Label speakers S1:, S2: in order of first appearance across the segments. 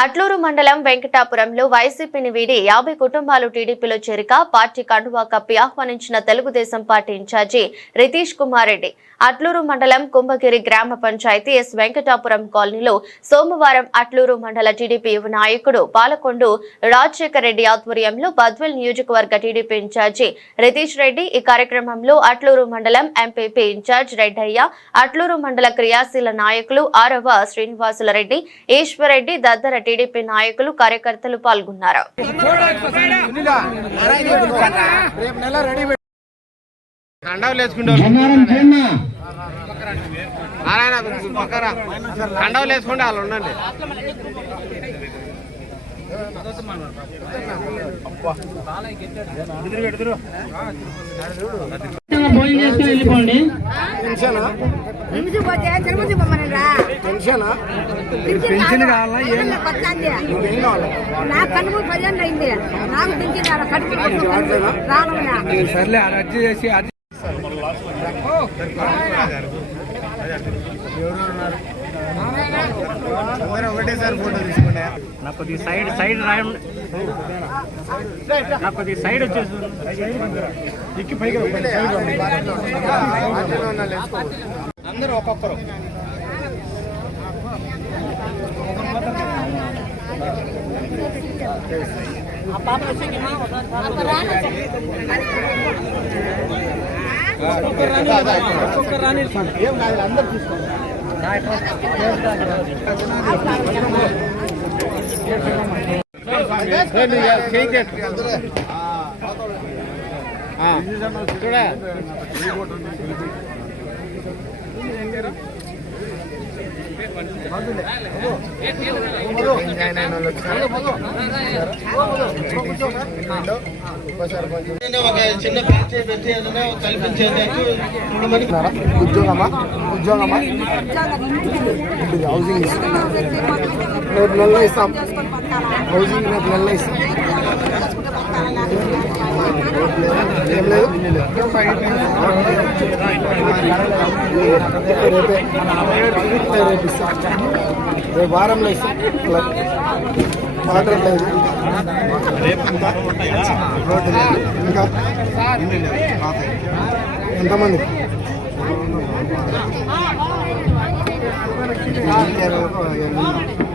S1: అట్లూరు మండలం వెంకటాపురంలో వైసీపీని వీడి యాభై కుటుంబాలు టీడీపీలో చేరిక పార్టీ కండువా కప్పి ఆహ్వానించిన తెలుగుదేశం పార్టీ ఇన్ఛార్జి రితీష్ కుమార్ రెడ్డి. అట్లూరు మండలం కుంభగిరి గ్రామ పంచాయతీ ఎస్ వెంకటాపురం కాలనీలో సోమవారం అట్లూరు మండల టీడీపీ యువ నాయకుడు పాలకొండు రాజశేఖర్ రెడ్డి ఆధ్వర్యంలో బద్వెల్ నియోజకవర్గ టీడీపీ ఇన్ఛార్జి రితీష్ రెడ్డి ఈ కార్యక్రమంలో అట్లూరు మండలం ఎంపీపీ ఇన్ఛార్జ్ రెడ్డయ్య అట్లూరు మండల క్రియాశీల నాయకులు ఆరవ శ్రీనివాసుల రెడ్డి ఈశ్వరెడ్డి దద్దరెడ్డి టీడీపీ నాయకులు కార్యకర్తలు పాల్గొన్నారు.
S2: కండవలు వేసుకుంటే వాళ్ళు ఉండండి.
S3: భోజనం చేసుకుని వెళ్ళిపోండి
S4: పింఛన్ కావాలా? నాకు పదిహేను అయింది. నాకు పింఛన్ రావాలి
S5: సర్లే అర్జీ చేసి అర్జీ
S6: నాకు కొద్దిగా సైడ్ సైడ్ రాయండి. నాకు కొద్దిగా సైడ్ వచ్చేసి
S2: అందరూ ఒక్కొక్కరు. ఏం కాదు అందరు తీసుకోండి. చూడ. ఒక చిన్న పరిచయం పెట్టి ఏదైనా కల్పించేందుకు ఉద్యోగమా? ఉద్యోగమా హౌసింగ్ రేపు నెలలో ఇస్తాం హౌసింగ్ రేపు నెలలో ఇస్తాం ఏం లేదు. రేపే. రేపు ఇస్తాం. రేపు వారంలో ఇస్తాం. వాటర్ లేదు ఇంకా? ఎంతమంది?
S3: ஆ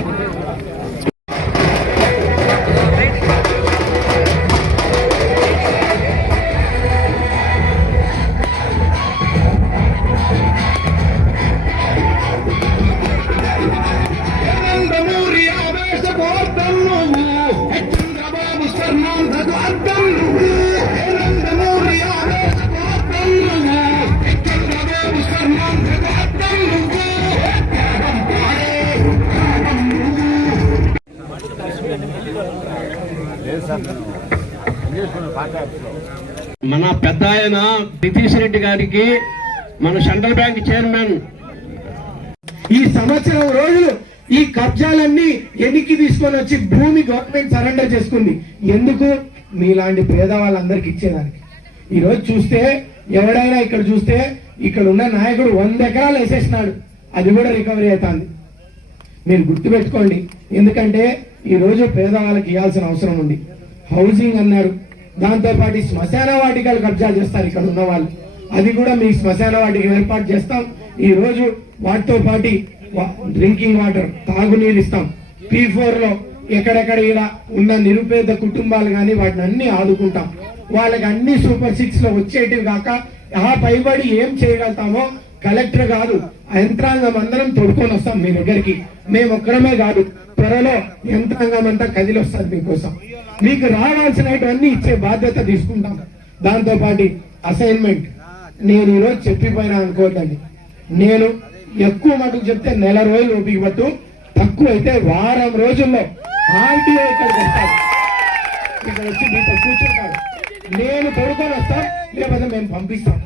S3: గారికి మన సెంట్రల్ బ్యాంక్ చైర్మన్. ఈ సంవత్సరం రోజులు ఈ కబ్జాలన్నీ ఎన్నికి తీసుకొని వచ్చి భూమి గవర్నమెంట్ సరెండర్ చేసుకుంది. ఎందుకు? మీలాంటి పేదవాళ్ళందరికి ఇచ్చేదానికి. ఈ రోజు చూస్తే ఎవడైనా ఇక్కడ చూస్తే ఇక్కడ ఉన్న నాయకుడు వంద ఎకరాలు వేసేసినాడు. అది కూడా రికవరీ అవుతుంది. మీరు గుర్తుపెట్టుకోండి. ఎందుకంటే ఈ రోజు పేదవాళ్ళకి ఇవ్వాల్సిన అవసరం ఉంది. హౌసింగ్ అన్నారు. దాంతోపాటు శ్మశాన వాటికలు కబ్జా చేస్తారు ఇక్కడ ఉన్న వాళ్ళు అది కూడా మీ శ్మశాన వాటికి ఏర్పాటు చేస్తాం. ఈ రోజు వాటితో పాటు డ్రింకింగ్ వాటర్ తాగునీరు ఇస్తాం. పీ ఫోర్లో ఎక్కడెక్కడ ఇలా ఉన్న నిరుపేద కుటుంబాలు కానీ వాటిని అన్ని ఆదుకుంటాం. వాళ్ళకి అన్ని సూపర్ సిక్స్లో వచ్చేటివి కాక ఆ పైబడి ఏం చేయగలుగుతామో కలెక్టర్ కాదు యంత్రాంగం అందరం తోడుకొని వస్తాం మీ దగ్గరికి. మేము ఒక్కరమే కాదు త్వరలో యంత్రాంగం అంతా కదిలి వస్తుంది మీకోసం. మీకు రావాల్సినవన్నీ ఇచ్చే బాధ్యత తీసుకుంటాం. దాంతో పాటు అసైన్మెంట్ నేను ఈరోజు చెప్పిపోయినా అనుకోవద్దండి నేను ఎక్కువ మటుకు చెప్తే నెల రోజులు ఓపిక పట్టు. తక్కువ అయితే వారం రోజుల్లో ఆర్టీఓ ఇక్కడికి వస్తాడు. ఇక్కడ వచ్చి మీతో కూర్చుంటాడు. నేను తోడుకొని వస్తాం లేకపోతే మేము పంపిస్తాం.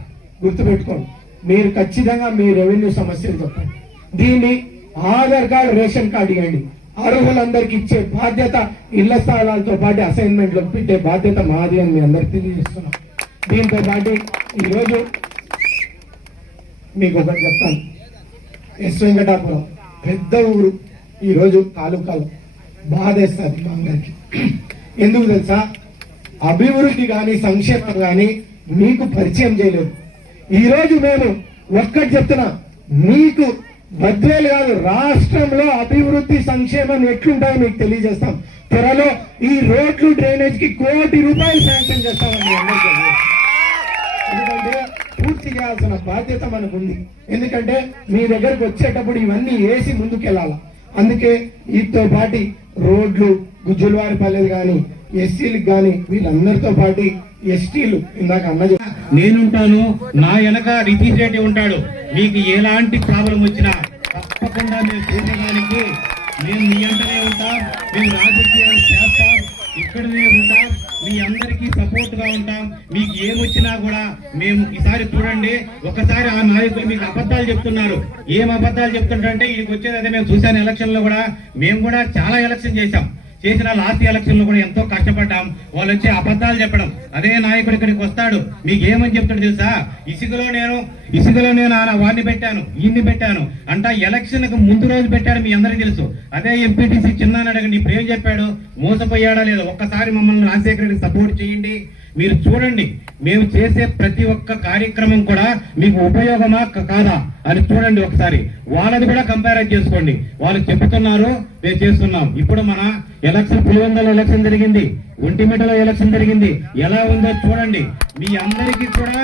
S3: గుర్తుపెట్టుకోండి. మీరు ఖచ్చితంగా మీ రెవెన్యూ సమస్యలు చెప్పండి. దీన్ని ఆధార్ కార్డు రేషన్ కార్డు ఇవ్వండి. అర్హులందరికి ఇచ్చే బాధ్యత ఇళ్ళ స్థలాలతో పాటు అసైన్మెంట్లో పెట్టే బాధ్యత మాది అని మీ అందరికి తెలియజేస్తున్నాం. దీంతో పాటు ఈరోజు మీకు ఒకటి చెప్తాను. ఎస్ వెంకటాపురం పెద్ద ఊరు. ఈరోజు తాలూకాలో బాధేస్తుంది మా అందరికి ఎందుకు తెలుసా? అభివృద్ధి కానీ సంక్షేమం కానీ మీకు పరిచయం చేయలేదు. ఈరోజు మేము ఒక్కటి చెప్తున్నా మీకు బద్వేలు కాదు రాష్ట్రంలో అభివృద్ధి సంక్షేమం ఎట్లుంటాయో మీకు తెలియజేస్తాం. త్వరలో ఈ రోడ్లు డ్రైనేజ్కి కోటి రూపాయలు శాంక్షన్ చేస్తామని ఎందుకంటే పూర్తి చేయాల్సిన బాధ్యత మనకుంది. ఎందుకంటే మీ దగ్గరకు వచ్చేటప్పుడు ఇవన్నీ వేసి ముందుకెళ్ళాల. అందుకే వీటితో పాటి రోడ్లు గుజ్జులవారి పల్లెలు కానీ ఎస్సీలకు కానీ వీళ్ళందరితో పాటు ఎస్టీలు ఇందాక అన్న
S5: నేనుంటాను నా వెనక రితీష్ రెడ్డి ఉంటాడు. మీకు ఎలాంటి ప్రాబ్లం వచ్చినా తప్పకుండా మేము చేసేదానికి మేము మీ అంటనే ఉంటాం మేము రాజకీయాలు చేస్తాం ఇక్కడనే ఉంటాం మీ మీకు ఏమొచ్చినా కూడా మేము ఈసారి చూడండి. ఒకసారి ఆ నాయకులు మీకు అబద్ధాలు చెప్తున్నారు. ఏం అబద్ధాలు చెప్తుంటారంటే ఇది వచ్చేది అదే మేము చూసాను ఎలక్షన్లో కూడా. మేము కూడా చాలా ఎలక్షన్ చేశాం. చేసిన లాస్ట్ ఎలక్షన్లో కూడా ఎంతో కష్టపడ్డాం. వాళ్ళు వచ్చి అబద్ధాలు చెప్పడం. అదే నాయకుడు ఇక్కడికి వస్తాడు. మీకు ఏమని చెప్తాడు తెలుసా? ఇసుకలో నేను ఇసుకలో నేను వాడిని పెట్టాను ఈయన్ని పెట్టాను. అంట ఎలక్షన్కు ముందు రోజు పెట్టాడు మీ అందరికీ తెలుసు. అదే ఎంపీటీసీ చిన్న అడగండి ఇప్పుడు ఏం చెప్పాడు. మోసపోయాడా లేదా ఒక్కసారి మమ్మల్ని రాజశేఖర రెడ్డికి సపోర్ట్ చేయండి. మీరు చూడండి మేము చేసే ప్రతి ఒక్క కార్యక్రమం కూడా మీకు ఉపయోగమా కాదా అని చూడండి ఒకసారి. వాళ్ళది కూడా కంపేర్ చేసుకోండి. వాళ్ళు చెప్తున్నారు మేము చేస్తున్నాం. ఇప్పుడు మన ఎలక్షన్ పులివెందుల ఎలక్షన్ జరిగింది. ఒంటిమిటలో ఎలక్షన్ జరిగింది. ఎలా ఉందో చూడండి. మీ అందరికీ కూడా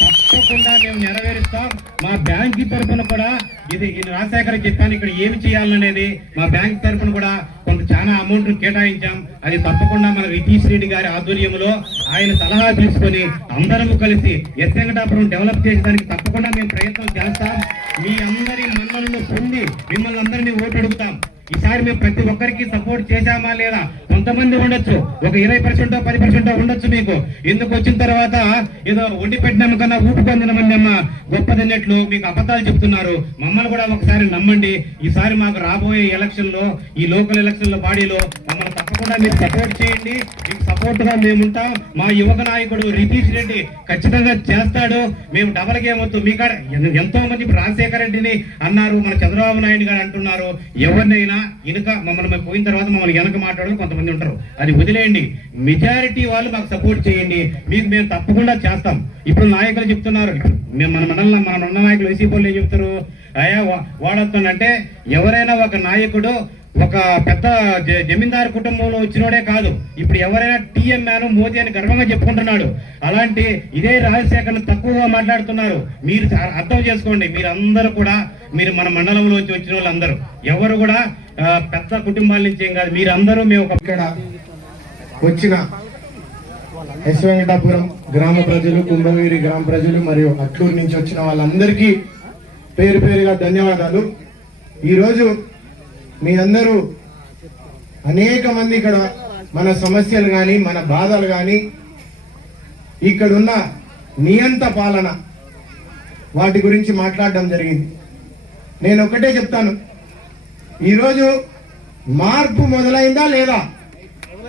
S5: తప్పకుండా మేము నెరవేరుస్తాం. మా బ్యాంక్ తరఫున కూడా ఇది ఇది రాజశేఖర్ చెప్పాను ఇక్కడ ఏమి చేయాలనేది మా బ్యాంక్ తరఫున కూడా కొంత చాలా అమౌంట్ కేటాయించాం. అది తప్పకుండా మన రితీష్ రెడ్డి గారి ఆధ్వర్యంలో ఆయన సలహా తీసుకొని అందరం కలిసి ఎస్ వెంకటాపురం డెవలప్ చేసేదానికి తప్పకుండా మేము ప్రయత్నం చేస్తాం. మీ అందరి మన్నలను పొంది మిమ్మల్ని అందరినీ ఓటు అడుగుతాం ఈసారి మేము ప్రతి ఒక్కరికి సపోర్ట్ చేశామా లేదా కొంతమంది ఉండొచ్చు. ఒక ఇరవై పర్సెంట్ పది పర్సెంట్ ఉండొచ్చు మీకు. ఎందుకు వచ్చిన తర్వాత ఏదో వండి పెట్టినామ కన్నా ఊపి పొందినమని అమ్మ. గొప్పదన్నట్లు మీకు అబద్ధాలు చెప్తున్నారు. మమ్మల్ని కూడా ఒకసారి నమ్మండి. ఈసారి మాకు రాబోయే ఎలక్షన్లో ఈ లోకల్ ఎలక్షన్లో బాడీలో మమ్మల్ని తప్పకుండా మీరు సపోర్ట్ చేయండి. మీకు సపోర్ట్గా మేము ఉంటాం మా యువక నాయకుడు రితీష్ రెడ్డి ఖచ్చితంగా చేస్తాడు. మేము డబల్ గేమ్ వద్దు. మీ కాడ ఎంతో మంది రాజశేఖర రెడ్డిని అన్నారు. మన చంద్రబాబు నాయుడు గారు అంటున్నారు. ఎవరినైనా ఇనుక మమ్మల్ని పోయిన తర్వాత మమ్మల్ని వెనక మాట్లాడు కొంతమంది ఉంటారు. అది వదిలేయండి. మెజారిటీ వాళ్ళు మాకు సపోర్ట్ చేయండి. మీకు మేము తప్పకుండా చేస్తాం. ఇప్పుడు నాయకులు చెప్తున్నారు. మేము మన మండలం మన మండల నాయకులు వైసీపీ వాళ్ళు ఏం చెప్తారు? అయ్యా వాడొస్తుందంటే ఎవరైనా ఒక నాయకుడు ఒక పెద్ద జ- జమీందారు కుటుంబంలో వచ్చినోడే కాదు. ఇప్పుడు ఎవరైనా టీఎం మ్యాన్ మోదీ అని గర్వంగా చెప్పుకుంటున్నాడు. అలాంటి ఇదే రాజశేఖర్ తక్కువగా మాట్లాడుతున్నారు. మీరు అర్థం చేసుకోండి. మీరందరూ కూడా మీరు మన మండలంలోంచి వచ్చిన వాళ్ళందరూ. ఎవరు కూడా పెద్ద కుటుంబాల నుంచి ఏం కాదు. మీరందరూ మేము ఒక
S3: ఇక్కడ వచ్చిన ఎస్ వెంకటాపురం గ్రామ ప్రజలు కుంభగిరి గ్రామ ప్రజలు మరియు అట్లూరు నుంచి వచ్చిన వాళ్ళందరికీ పేరు పేరుగా ధన్యవాదాలు. ఈరోజు మీ అందరూ అనేక మంది ఇక్కడ మన సమస్యలు కానీ మన బాధలు కానీ ఇక్కడున్న నియంత పాలన వాటి గురించి మాట్లాడడం జరిగింది. నేను ఒకటే చెప్తాను. ఈరోజు మార్పు మొదలైందా లేదా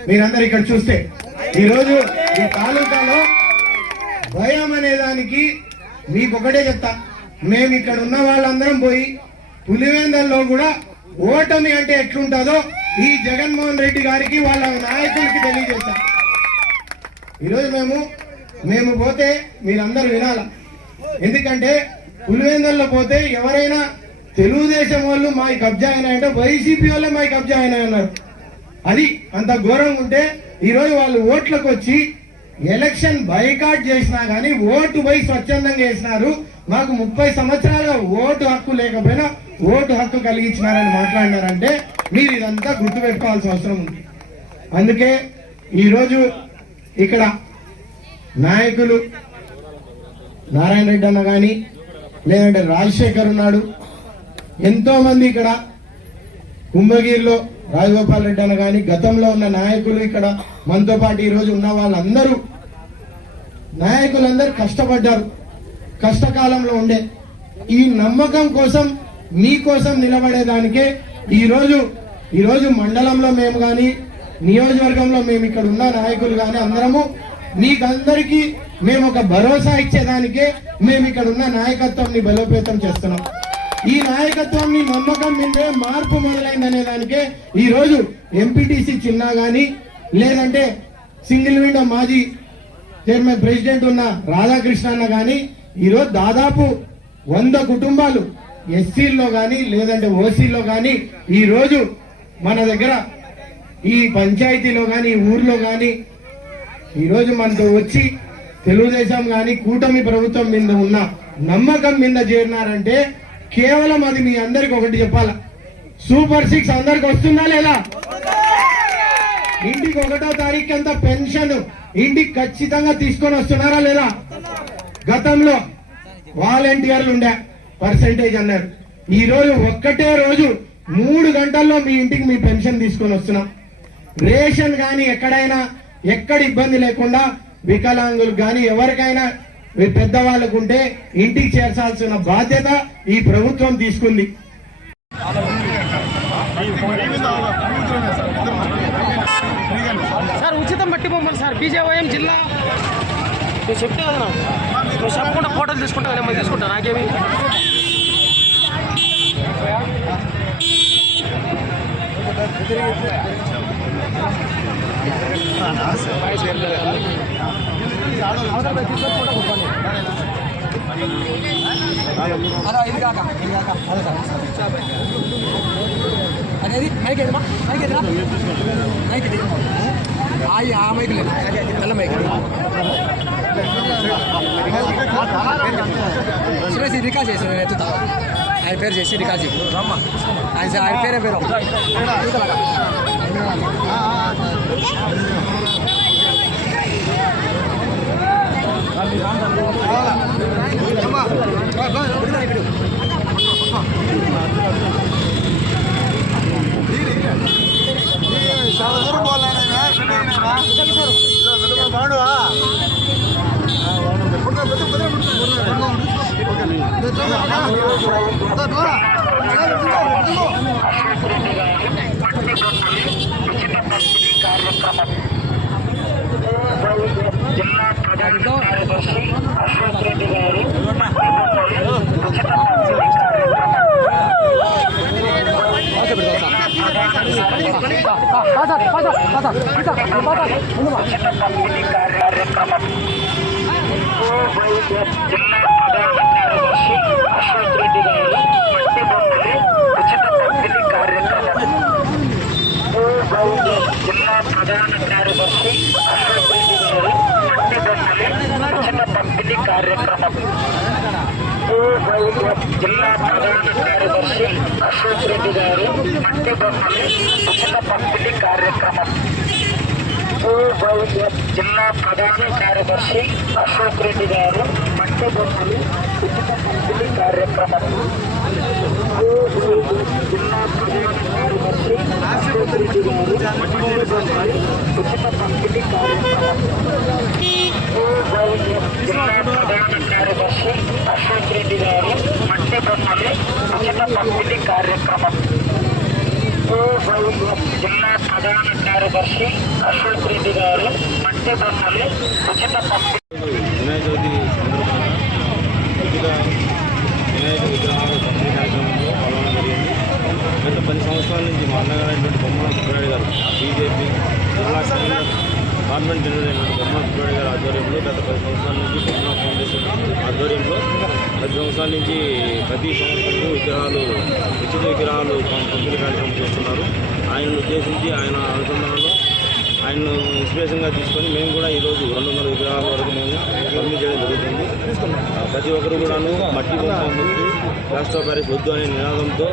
S3: మీరందరు ఇక్కడ చూస్తే. ఈరోజు ఈ తాలూకాలో భయం అనే దానికి మీకు ఒకటే చెప్తా. మేము ఇక్కడ ఉన్న వాళ్ళందరం పోయి పులివేందల్లో కూడా ఓటమి అంటే ఎట్లుంటుందో ఈ జగన్మోహన్ రెడ్డి గారికి వాళ్ళ నాయకులకి తెలియజేస్తాం. ఈరోజు మేము మేము పోతే మీరందరూ వినాల? ఎందుకంటే పులివెందల్లో పోతే ఎవరైనా తెలుగుదేశం వాళ్ళు మా కబ్జా అయినాయంటే వైసీపీ వాళ్ళే మా కబ్జా అయినా అన్నారు. అది అంత ఘోరంగా ఉంటే ఈరోజు వాళ్ళు ఓట్లకు వచ్చి ఎలక్షన్ బైకాట్ చేసినా కానీ ఓటు పోయి స్వచ్ఛందంగా చేసినారు మాకు ముప్పై సంవత్సరాల ఓటు హక్కు లేకపోయినా ఓటు హక్కు కలిగించినారని మాట్లాడినారంటే మీరు ఇదంతా గుర్తుపెట్టుకోవాల్సిన అవసరం ఉంది. అందుకే ఈరోజు ఇక్కడ నాయకులు నారాయణ రెడ్డి అన్న కానీ లేదంటే రాజశేఖర్ ఉన్నాడు. ఎంతోమంది ఇక్కడ కుంభగిరిలో రాజగోపాల్ రెడ్డి అన్న కానీ గతంలో ఉన్న నాయకులు ఇక్కడ మనతో పాటు ఈరోజు ఉన్న వాళ్ళందరూ నాయకులందరూ కష్టపడ్డారు. కష్టకాలంలో ఉండే. ఈ నమ్మకం కోసం మీకోసం నిలబడేదానికే ఈరోజు ఈరోజు మండలంలో మేము కానీ నియోజకవర్గంలో మేము ఇక్కడ ఉన్న నాయకులు కానీ అందరము మీకందరికీ మేము ఒక భరోసా ఇచ్చేదానికే మేము ఇక్కడ ఉన్న నాయకత్వాన్ని బలోపేతం చేస్తున్నాం. ఈ నాయకత్వం మీ నమ్మకం మీదే మార్పు మొదలైందనే దానికే ఈరోజు ఎంపీటీసీ చిన్న కానీ లేదంటే సింగిల్ విండో మాజీ చైర్మన్ ప్రెసిడెంట్ ఉన్న రాధాకృష్ణ అన్న కానీ ఈరోజు దాదాపు వంద కుటుంబాలు ఎస్సీల్లో కానీ లేదంటే ఓసీల్లో కానీ ఈరోజు మన దగ్గర ఈ పంచాయతీలో కానీ ఊర్లో కానీ ఈరోజు మనతో వచ్చి తెలుగుదేశం కానీ కూటమి ప్రభుత్వం మీద ఉన్న నమ్మకం మీద చేరినారంటే కేవలం అది మీ అందరికి ఒకటి చెప్పాల? సూపర్ సిక్స్ అందరికి వస్తుందా లేదా? ఇంటికి ఒకటో తారీఖు అంతా పెన్షన్ ఇంటికి ఖచ్చితంగా తీసుకొని వస్తున్నారా లేదా? గతంలో వాలంటీర్లు ఉండే పర్సంటేజ్ అన్నారు. ఈ రోజు ఒక్కటే రోజు మూడు గంటల్లో మీ ఇంటికి మీ పెన్షన్ తీసుకొని వస్తున్నాం. రేషన్ కానీ ఎక్కడైనా ఎక్కడ ఇబ్బంది లేకుండా వికలాంగులు కానీ ఎవరికైనా పెద్దవాళ్ళకు ఉంటే ఇంటికి చేర్చాల్సిన బాధ్యత ఈ ప్రభుత్వం తీసుకుంది.
S7: సార్ ఉచితం బొమ్మలు సార్. బీజేవైఎం జిల్లా. చెప్తే నువ్వు చెప్పకుండా ఫోటోలు తీసుకుంటా నేను తీసుకుంటా నాకేమి?
S2: అనేది మైక్ ఏదమ్మా మైక్ ఎదురా మైక్ ఎదురా ఆ మైక్ లేదు. తెల్ల మైక్. సురేష్ రికార్డ్ చేసి నేను ఎత్తుతా ఆయన పేరు చేసి చేయి ఆయన ఆయన పేరే పేరు
S8: జిల్లా ప్రధాన కార్యదర్శి అశోక్ రెడ్డి గారు మట్టి బొమ్మలు ఉచిత పంపిణీ కార్యక్రమం జిల్లా ప్రధాన కార్యదర్శి అశోక్ రెడ్డి గారు మట్టి బొమ్మలు ఉచిత పంపిణీ కార్యక్రమం జిల్లా ప్రధాన కార్యదర్శి అశోక్ రెడ్డి గారు మట్టి బొమ్మలు ఉచిత పంపిణీ కార్యక్రమం జిల్లా ప్రధాన కార్యదర్శి అశోక్ రెడ్డి గారు మట్టి బొమ్మలు ఉచిత పంపిణీ కార్యక్రమం జిల్లా ప్రధాన కార్యదర్శి అశోక్ రెడ్డి గారు మట్టి బొమ్మలు ఉచిత పంపిణీ కార్యక్రమం జిల్లా ప్రధాన కార్యదర్శి అశోక్ రెడ్డి గారు మట్టి బొమ్మలు ఉచిత పంపిణీ
S9: వినాయక చవితి సందర్భంగా ఉచిత వినాయక విగ్రహాలు పంపిణీ కార్యక్రమంలో పాల్గొనడం జరిగింది. గత పది సంవత్సరాల నుంచి మా అన్నగారైనటువంటి బొమ్మల సుబ్బారెడ్డి గారు బీజేపీ జిల్లా గవర్నమెంట్ జనరల్ అయినటువంటి బొమ్మల గారి ఆధ్వర్యంలో గత పది సంవత్సరాల నుంచి బొమ్మల ఫౌండేషన్ ఆధ్వర్యంలో పది సంవత్సరాల నుంచి ప్రతి సంవత్సరం విగ్రహాలు ఉచిత విగ్రహాలు పంపిణీ కార్యక్రమం చేస్తున్నారు. ఆయనను ఉద్దేశించి ఆయన అనుసంధానంలో ఆయన్ను ఇన్స్పిరేషన్గా తీసుకొని మేము కూడా ఈరోజు రెండు వందల విగ్రహాల వరకు మేము పంపిణీ చేయడం జరుగుతుంది. ప్రతి ఒక్కరు కూడాను మట్టి బొమ్మ ముందు ప్లాస్టర్ ప్యారిస్ వద్దు అనే నినాదంతో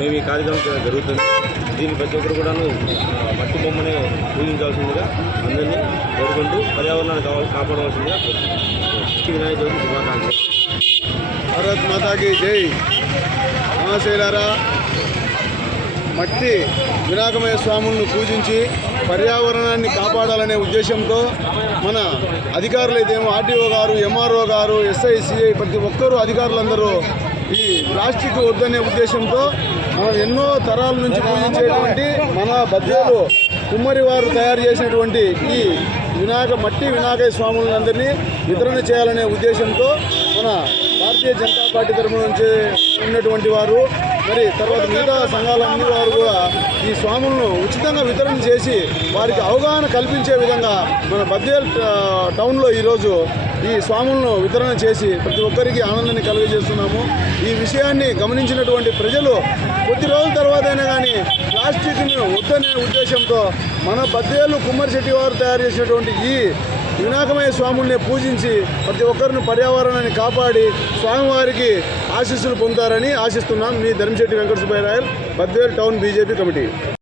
S9: మేము ఈ కార్యక్రమం జరుగుతుంది. దీన్ని ప్రతి ఒక్కరు కూడాను మట్టి బొమ్మని పూజించాల్సిందిగా అందరినీ కోరుకుంటూ పర్యావరణాన్ని కావాలి కాపాడవలసిందిగా కోరుకుంటున్నాం. వినాయక చవితి శుభాకాంక్షలు
S10: భారత్ మాతాకి జై మహాశైలారా మట్టి వినాయకమయ స్వాములను పూజించి పర్యావరణాన్ని కాపాడాలనే ఉద్దేశంతో మన అధికారులు అయితేమో RTO garu MRO garu SICI ప్రతి ఒక్కరూ అధికారులందరూ ఈ ప్లాస్టిక్ వద్దనే ఉద్దేశంతో ఎన్నో తరాల నుంచి పూజించేటువంటి మన భద్రాలు కుమ్మరి వారు తయారు చేసినటువంటి ఈ వినాయక మట్టి వినాయక స్వాములందరినీ వితరణ చేయాలనే ఉద్దేశంతో మన భారతీయ జనతా పార్టీ తరఫున నుంచి ఉన్నటువంటి వారు మరి తర్వాత మిగతా సంఘాలన్నీ వారు కూడా ఈ స్వాములను ఉచితంగా వితరణ చేసి వారికి అవగాహన కల్పించే విధంగా మన బద్వేల్ టౌన్లో ఈరోజు ఈ స్వాములను వితరణ చేసి ప్రతి ఒక్కరికి ఆనందాన్ని కలుగజేస్తున్నాము. ఈ విషయాన్ని గమనించినటువంటి ప్రజలు కొద్ది రోజుల తర్వాత అయినా కానీ ప్లాస్టిక్ని వద్దనే ఉద్దేశంతో మన బద్దేలు కుమ్మరి శెట్టి వారు తయారు చేసినటువంటి ఈ వినాయకమయ్య స్వాముల్ని పూజించి ప్రతి ఒక్కరిని పర్యావరణాన్ని కాపాడి స్వామివారికి ఆశీస్సులు పొందుతారని ఆశిస్తున్నాం. మీ Dharmasetti Venkata Subbaiah Rayal Badvel town BJP committee.